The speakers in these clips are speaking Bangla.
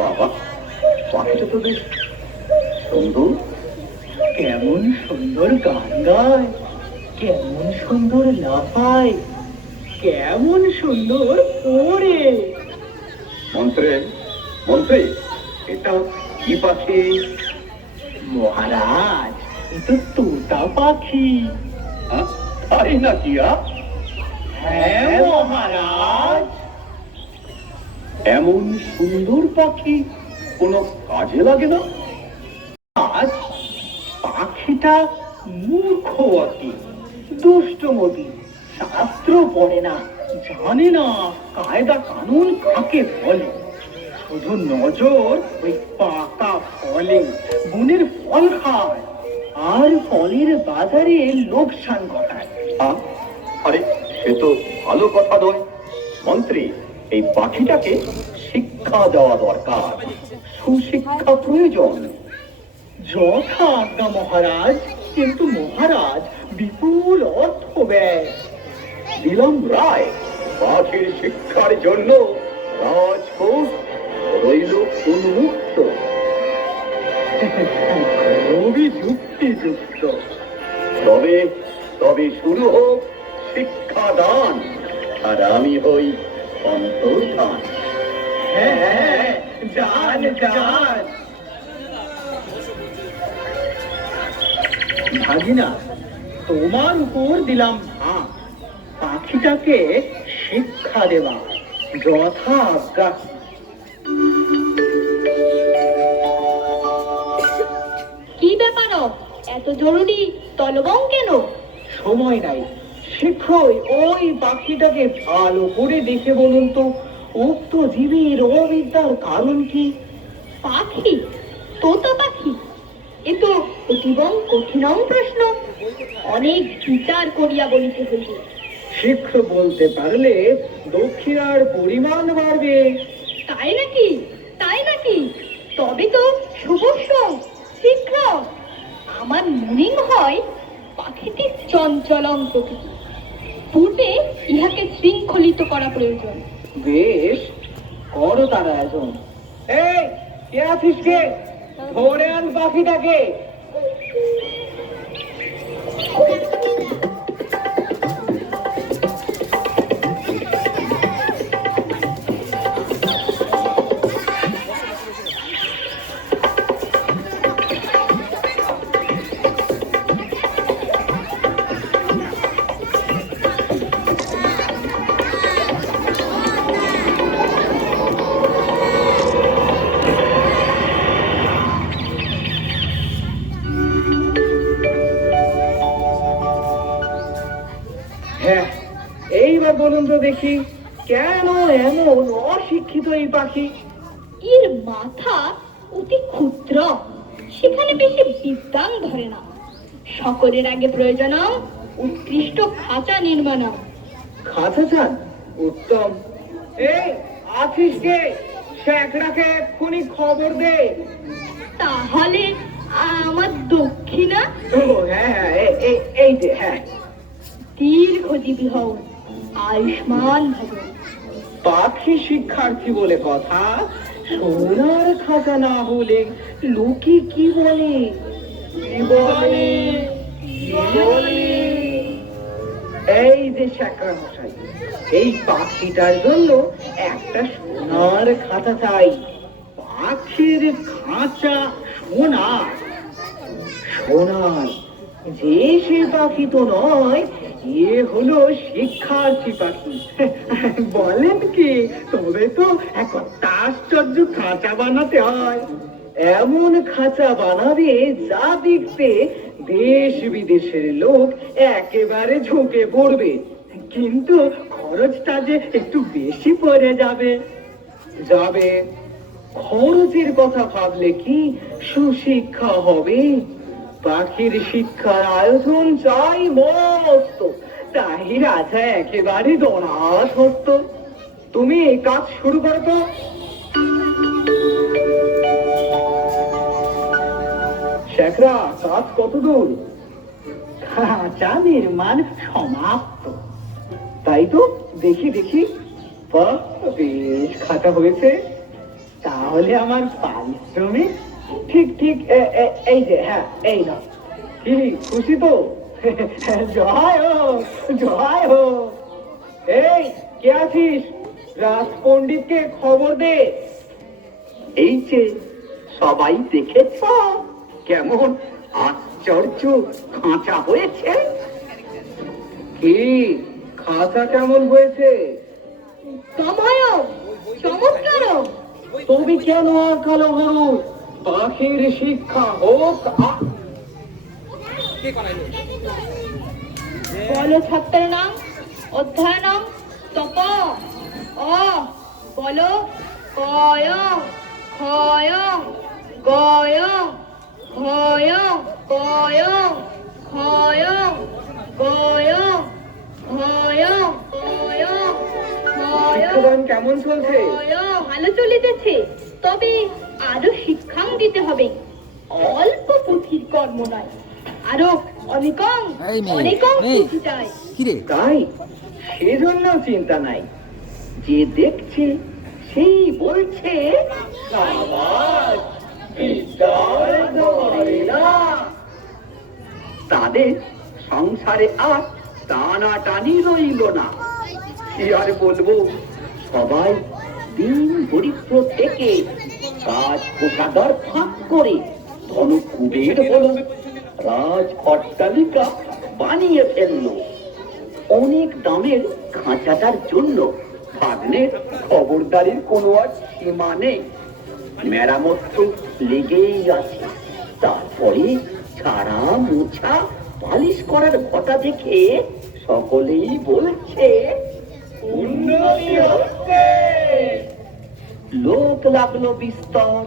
বাবা, পাখিটা তো বেশ সুন্দর। কেমন সুন্দর গান গায়, কেমন সুন্দর লাফায়, কেমন সুন্দর পড়ে। মন্ত্রে মন্ত্রী, এটা কি পাখি? মহারাজ, এ তো তোতা পাখি। হ্যাঁ, তাই নাকি? হ্যাঁ মহারাজ। এমন সুন্দর পাখি কোনো কাজে লাগে না? আজ পাখিটা মূর্খ অতি, দুষ্টমতি, শাস্ত্র পড়ে না, জানে না কায়দা কানুন কাকে বলে। শুধু নজর ওই পাকা ফলে, বনের ফল খায় আর ফলের বাজারে লোকসান ঘটায়। আরে, সে তো ভালো কথা নয়। মন্ত্রী, এই পাখিটাকে শিক্ষা দেওয়া দরকার, সুশিক্ষা প্রয়োজন। যথা আজ্ঞা মহারাজ, কিন্তু মহারাজ বিপুল অর্থ ব্যয়। দিলাম রায়, পাখির শিক্ষার জন্য রাজকোষ রইল উন্মুক্ত। খুবই যুক্তিযুক্ত। তবে তবে শুরু হোক শিক্ষাদান, আর আমি হই অন্তর্ধান। হ্যাঁ, যান যান। ভাগিনা, তোমার উপর দিলাম ভাগ, পাখিটাকে শিক্ষা দেওয়া। যথা আজ্ঞা। কি ব্যাপার? এত জরুরি তলবং কেন? সময় নাই, শীঘ্রই ওই পাখিটাকে ভালো করে দেখে বলুন তো, উক্ত জীবের অবিদ্যার কারণ কি? পাখি? তোতা পাখি? এ তো অতীবং কঠিনং প্রশ্ন, অনেক বিচার করিয়া বলিতে হইবে। শীঘ্র বলতে পারলে দক্ষিণার পরিমাণ বাড়বে। তাই নাকি? তাই নাকি? তবে তো শুভস্য, শীঘ্র। আমার মনে হয় পাখিটি চঞ্চলং প্রকৃতি, পূর্বে ইহাকে শৃঙ্খলিত করা প্রয়োজন। বেশ, করো তার আয়োজন। এই, কে আছিস কে? ধরে আন পাখিটাকে। হ্যাঁ, এইবার বলুন তো দেখি, কেন এমন অশিক্ষিত এই পাখি? এর মাথা অতি ক্ষুদ্র, সেখানে বেশি বিদ্যাং ধরে না। সকলের আগে প্রয়োজন উৎকৃষ্ট খাঁচা নির্মাণ। খাঁচা চান? উত্তম। এই, আছিস কে? শ্যাকরাকে এক্ষুনি খবর দে। তাহলে আমার দক্ষিণা? ও হ্যাঁ হ্যাঁ, এই যে, হ্যাঁ। দীর্ঘজীবী হও, আয়ুষ্মান ভব। পাখি শিক্ষার্থী বলে কথা, সোনার খাঁচা না হলে লোকে কি বলে? কি বলে? কি বলে? এই যে শ্যাকরা মশাই, এই পাখিটার জন্য একটা সোনার খাঁচা চাই। পাখির খাঁচা সোনার? সোনার? যে সে পাখি তো নয়, এ হলো শিক্ষার্থী পাখি। বলেন কি? তবে তো এক আশ্চর্য খাঁচা বানাতে হয়। এমন খাঁচা বানাবে যা দেখতে দেশ বিদেশের লোক একেবারে ঝুঁকে পড়বে, কিন্তু খরচটা যে একটু বেশি পড়ে যাবে। যাবে, খরচের কথা ভাবলে কি সুশিক্ষা হবে? পাখির শিক্ষার আয়োজন চাই মস্ত, তাই রাজা একেবারে দনাধস্ত। তুমি কাজ শুরু করো তো। শেখরা, কাজ কত দূর? খাঁচা নির্মাণ সমাপ্ত। তাই তো, দেখি দেখি। বাহ, বেশ খাঁচা হয়েছে। তা তাহলে আমার পারিশ্রমিক ঠিক ঠিক এই যে, হ্যাঁ এই না। কি খুশি তো? জয় হোক, জয় হোক। এই কে আছিস? রাজ পণ্ডিতকে খবর দে। এই যে সবাই দেখেছ কেমন আশ্চর্য খাঁচা হয়েছে। কি খাঁচা কেমন হয়েছে? তময়ক, চমৎকার। তবে কেন কালো হলুদ? পাখির শিক্ষা হোক। বলো ছাত্রের নাম, অধ্যায় নাম, তপ। অ বলো কয়, ক্ষয়, গয়, ক্ষয়, কয়, ক্ষয়, গয়, ক্ষয়, কয়, ক্ষয়। শিক্ষাদান কেমন চলছে? ভালো চলিতেছে, তবে আরো শিক্ষাং দিতে হবে। অল্প পুঁথির কর্ম নয়, আরো অনেকং এই মেয়ে, অনেকং মেয়ে। পুঁথি চাই। কিরে তাই সেজন্য চিন্তা নাই। যে দেখছে সেই বলছে সাবাস, বিদ্যার ধরে না। তাদের সংসারে আর টানাটানি রইল না। কি আর বলবো, সবাই দিন দরিদ্র থেকে কাজ কোষাগার ফাঁক করে ধন কুবের হলো, রাজ অট্টালিকা বানিয়ে ফেললো। অনেক দামের খাঁচাটার জন্য ভাগ্নের খবরদারির কোনো আর সীমা নেই। মেরামত তো লেগেই আছে। তারপরে ছাড়া মোছা পালিশ করার ঘটা দেখে সকলেই বলছে উন্নতি হচ্ছে। লোক লাগলো বিস্তর।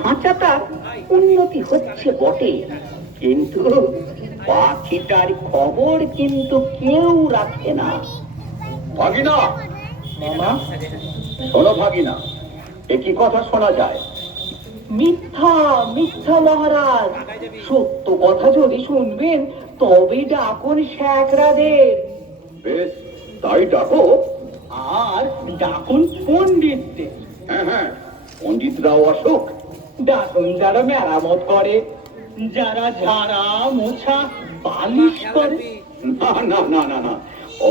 খাঁচাটার উন্নতি হচ্ছে বটে, কিন্তু পাখিটার খবর কিন্তু কেউ রাখে না। ভাগিনা, মামা, শোনো ভাগিনা, একই কথা শোনা যায়। মিথ্যা মিথ্যা মহারাজ। সত্য কথা যদি শুনবেন তবে ডাকুন শ্যাকরাদের। বেশ, তাই ডাকো। আর ডাকুন পণ্ডিতদের। হ্যাঁ হ্যাঁ, পণ্ডিতরাও আসুক। ডাকুন যারা মেরামত করে, যারা ঝাড়া মোছা পালিশ করে। না না না না না,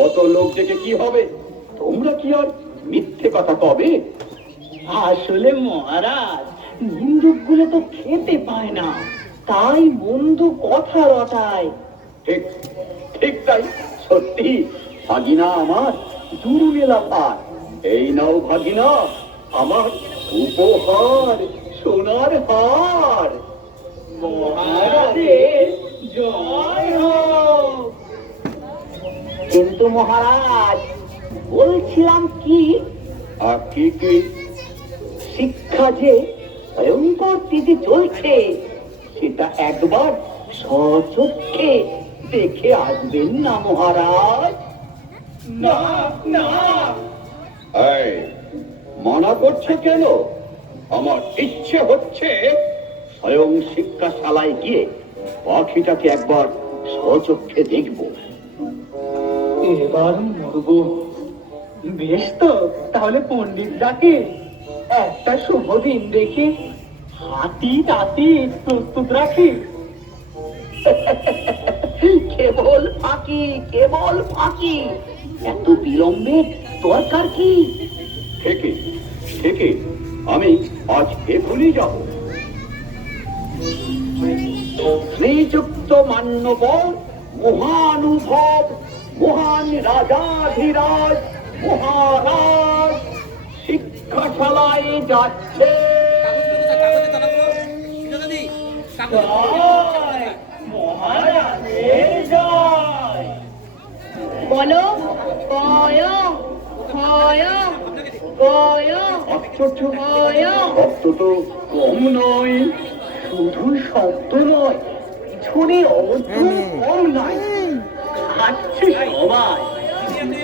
অত লোক ডেকে কি হবে? তোমরা কি আর মিথ্যে কথা কবে? আসলে মহারাজ, নিন্দুক গুলো তো খেতে পায় না, তাই বন্ধু কথা রটায়। ঠিক ঠিক তাই, সত্যি ভাগিনা আমার দুরুল এলাকার। এই নাও ভাগিনা আমার উপহার, সোনার হার। মহারাজের জয় হোক। কিন্তু মহারাজ, বলছিলাম কি, আর কি কি? শিক্ষা যে ভয়ঙ্কর স্থিতি চলছে, সেটা একবার সচক্ষে দেখে আসবেন না মহারাজ? না না, এই, মানা করছে কেন? আমার ইচ্ছে হচ্ছে স্বয়ং শিক্ষাশালায় গিয়ে পাখিটাকে একবার স্বচক্ষে দেখবো। এবার মরবো। বেশ তো, তাহলে পণ্ডিত ডাকে একটা শুভ দিন দেখে হাতি টাতি প্রস্তুত রাখি। কেবল ফাঁকি, কেবল ফাঁকি। এত বিলম্বের দরকার কি? থেকে থেকে আমি আজ এখনই যাব। শ্রীযুক্ত মান্যবর, মহানুভব, মহান রাজাধিরাজ মহারাজ শিক্ষাশালায় যাচ্ছে। জয়, মহারাজের জয়। বলো কয়, ক্ষয়, গয়, আশ্চর্য, ক্ষয়। শব্দ তো কম নয়। শুধু শব্দ নয়, পিছনে অর্থ কম নাই। খাচ্ছে সবাই।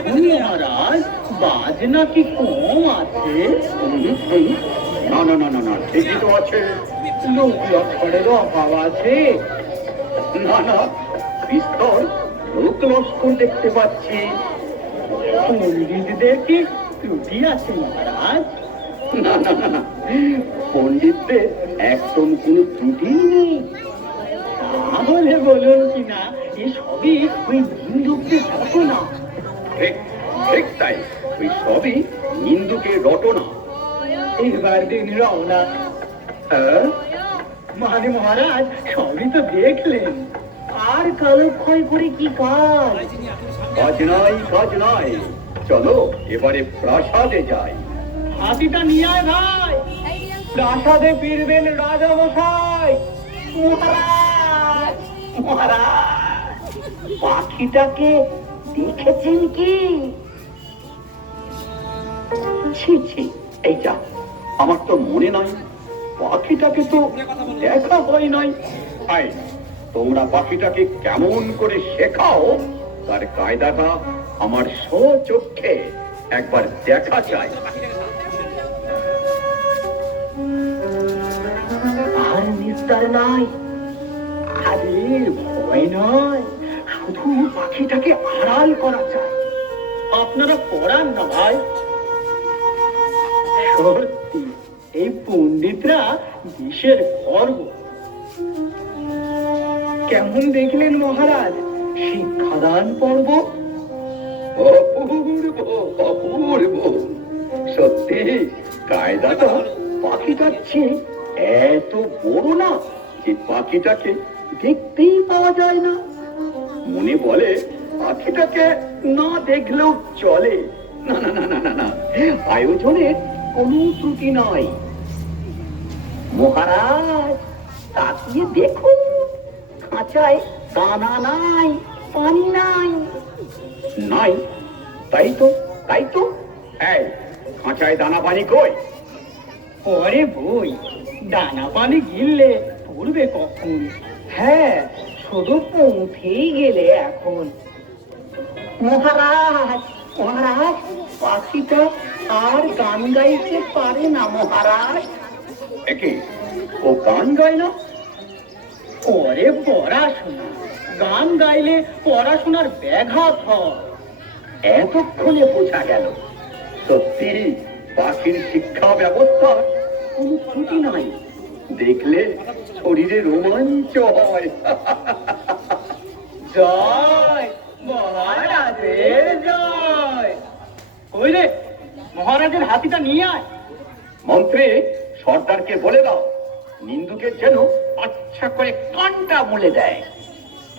মহারাজ, বাজনা কি কম আছে? না না না না না, ঠিকই তো আছে। লোক লক্ষণেরও অভাব আছে। না না, বিস্তর লোক লস্কর দেখতে পাচ্ছি। পণ্ডিতদের কি ত্রুটি আছে মহারাজ? না না না না, পণ্ডিতদের একদম কোনো ত্রুটি নেই। তাহলে বলুন কি না এ সবই ওই নিন্দুকদের ঘটনা। ঠিক ঠিক তাই, ওই সবই নিন্দুকের রটনা। এবার দিন রওনা। হ্যাঁ, মানে মহারাজ সবই তো দেখলেন, আর কালক্ষয় করে কি কাজ? কাজ নাই কাজ নাই, চলো এবারে প্রাসাদে যাই। হাতিটা নিয়ে আয় ভাই, প্রাসাদে ফিরবেন রাজা মশাই। মহারাজ মহারাজ, পাখিটাকে দেখেছেন কি? ছি ছি, এই যা, আমার তো মনে নাই, পাখিটাকে তো দেখা হয় নাই। হায়, তোমরা পাখিটাকে কেমন করে শেখাও তার কায়দাটা আমার স্বচক্ষে একবার দেখা চাই। আর নিস্তার নাই। আরে ভয় নয়, শুধু পাখিটাকে আড়াল করা চাই। আপনারা পড়ান না ভাই। সত্যি এই পণ্ডিতরা দেশের গর্ব। কেমন দেখলেন মহারাজ শিক্ষাদান পর্ব? অপূর্ব অপূর্ব, সত্যি কায়দাটা পাখিটার চেয়ে এত বড় না যে পাখিটাকে দেখতেই পাওয়া যায় না। মনে বলে পাখিটাকে না দেখলেও চলে। না না না না না না, আয়োজনের কোনো ত্রুটি নয়। মহারাজ তাকিয়ে দেখুন, খাঁচায় দানা নাই, পানি নাই। নাই, তাই তো তাই তো। এই খাঁচায় দানা পানি কই? পরে বই, দানা পানি গিললে পড়বে কখন? হ্যাঁ, শুধু পৌঁছেই গেলে এখন। মহারাজ মহারাজ, পাখিটা আর গান গাইতে পারে না মহারাজ। একে ও গান গায় না? পরে পড়াশোনা, গান গাইলে পড়াশোনার ব্যাঘাত হয়। এতক্ষণে বোঝা গেল, সত্যি পাখির শিক্ষা ব্যবস্থা কোনো ত্রুটি নাই। দেখলে শরীরে রোমাঞ্চ হয়। জয় মহারাজের জয়। কই রে, মহারাজের হাতিটা নিয়ে আয়। মন্ত্রী, সর্দারকে বলে দাও নিন্দুকের যেন আচ্ছা করে কানটা মুলে দেয়।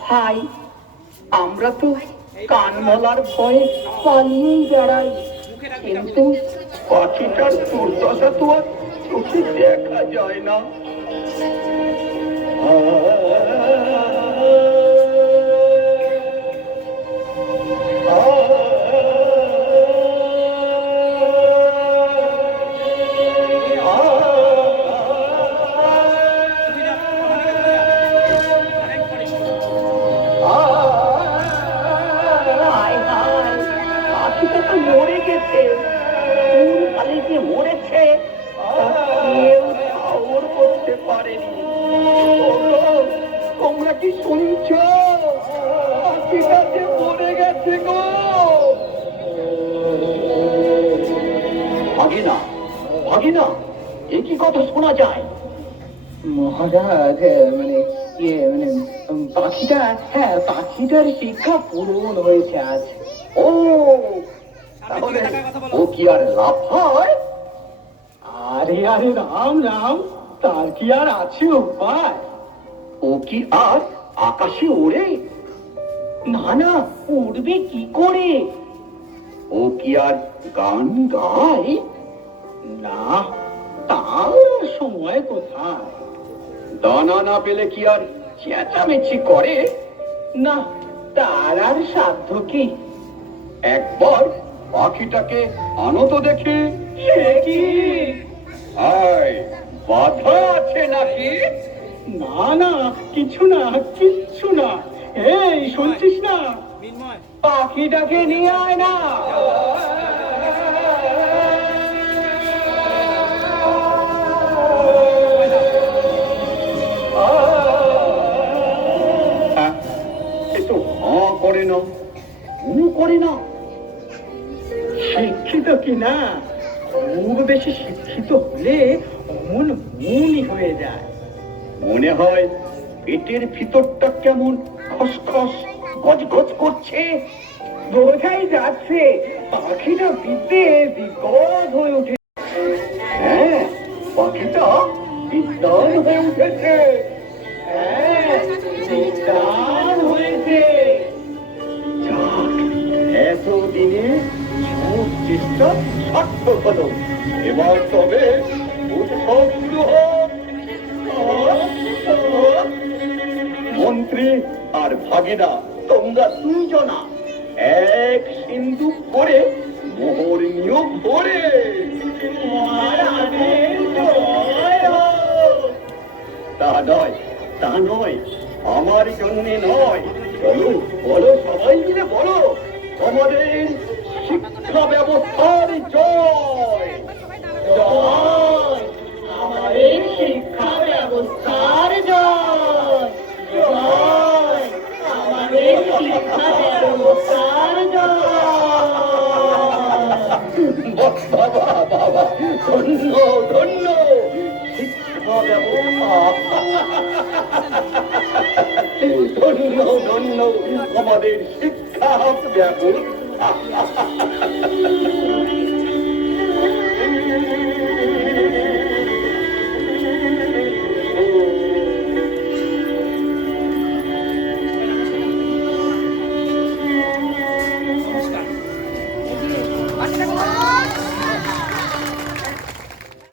ভাই, আমরা তো কানমলার ভয়ে পালিয়েই বেড়াই, কিন্তু পাখিটার দুর্দশা তো আর চোখে দেখা যায় না। পাখিটা তো মরে গেছে, কোন পালিতে মরেছে কেউ ঠাউর করতে পারেনি। ওগো, তোমরা কি শুনছ? পাখিটা যে মরে গেছে গো। ভাগিনা ভাগিনা, এ কি কথা শোনা যায়? মহারাজ মানে পাখিটা, হ্যাঁ পাখিটার শিক্ষা পূরণ হয়েছে আজ। ও, তাহলে ও কি আর লাভ হয়? আরে আরে রাম রাম, তার কি আর আছে উপায়? ও কি আর আকাশে ওড়ে? না না, উঠবে কি করে? ও কি আর গান গায়? না, তার সময় কোথায়? দানা না পেলে কি আর চেঁচামেচি করে? না, তার আর সাধ্য কি? একবার পাখিটাকে আনো তো দেখি। সে কি? আয়, বাধা আছে নাকি? না না, কিছু না, কিচ্ছু না। এই শুনছিস না, পাখিটাকে নিয়ে আয় না। এ তো হাঁ করে না, করে না। শিক্ষিত কি না, খুব বেশি শিক্ষিত শুনলে অমন মনই হয়ে যায়। মনে হয় পেটের ভিতরটা কেমন খসখস গজগজ করছে। বোঝাই যাচ্ছে পাখিটা বিদ্যে বিকট হয়ে উঠে। হ্যাঁ, পাখিটা বিদ্বান হয়ে উঠেছে। হ্যাঁ, বিদ্বান হয়েছে। যাক, এতদিনে সব চেষ্টা সার্থক হলো। এবার তবে উৎসব শুরু হোক। মন্ত্রী আর ভাগিনা, তোমরা দুইজনা এক সিন্ধুক করে মোহর নিয়োগ করে মহারাজের জয় হোক। তা নয়, আমার জন্য নয়। চলো, বলো, সবাই মিলে বলো, আমাদের শিক্ষা ব্যবস্থার জয়। জয় আমাদের শিক্ষা ব্যবস্থার জয়। জয় আমাদের শিক্ষা ব্যবস্থার জয়। বাবা বাবা, ধন্য ধন্য শিক্ষা ব্যবস্থা। ধন্য ধন্য আমাদের শিক্ষা ব্যবস্থা।